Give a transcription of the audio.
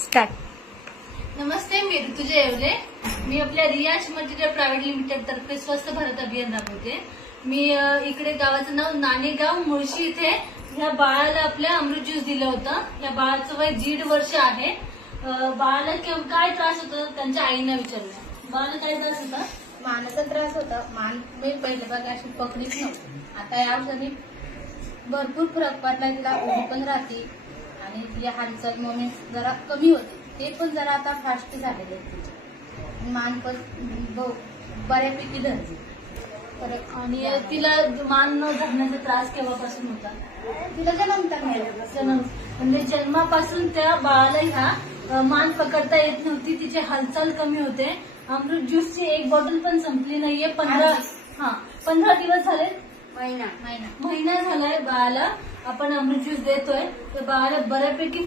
Start. नमस्ते, मी ऋतुजा येवले. मी आपल्या रियाज material private limited तर्फे स्वस्थ भारत अभियान राबवते. मी इकडे गावाचं नाव नाणेगाव मुळशी इथे ह्या बाळाला आपल्या अमृत ज्यूस दिलं होतं. या बाळाचं वय 1.5 वर्ष आहे. बाळाला काय त्रास होता त्यांच्या आईने विचारलं. बाळाला काय त्रास होता? मानाचा त्रास होता. मान मी पहिले बघा अशी पकडीच नव्हती. आता या औषधाने भरपूर फरक पडला. तिला उभी पण राहते आणि तिची हालचाल मोमेंट जरा कमी होते. ते पण जरा आता फास्ट झालेले आहेत तिचे. मान पण बऱ्यापैकी धरते. आणि तिला मान न धरण्याचा त्रास केव्हापासून होता? तिला जन्मता म्हणजे जन्मापासून त्या बाळाला ह्या मान पकडता येत नव्हती. तिची हालचाल कमी होते. अमृत ज्यूसची एक बॉटल पण संपली नाहीये. 15 दिवस झाले, महिना झालाय बाळाला आपण अमृत ज्यूस देतोय. तर बाळाला बऱ्यापैकी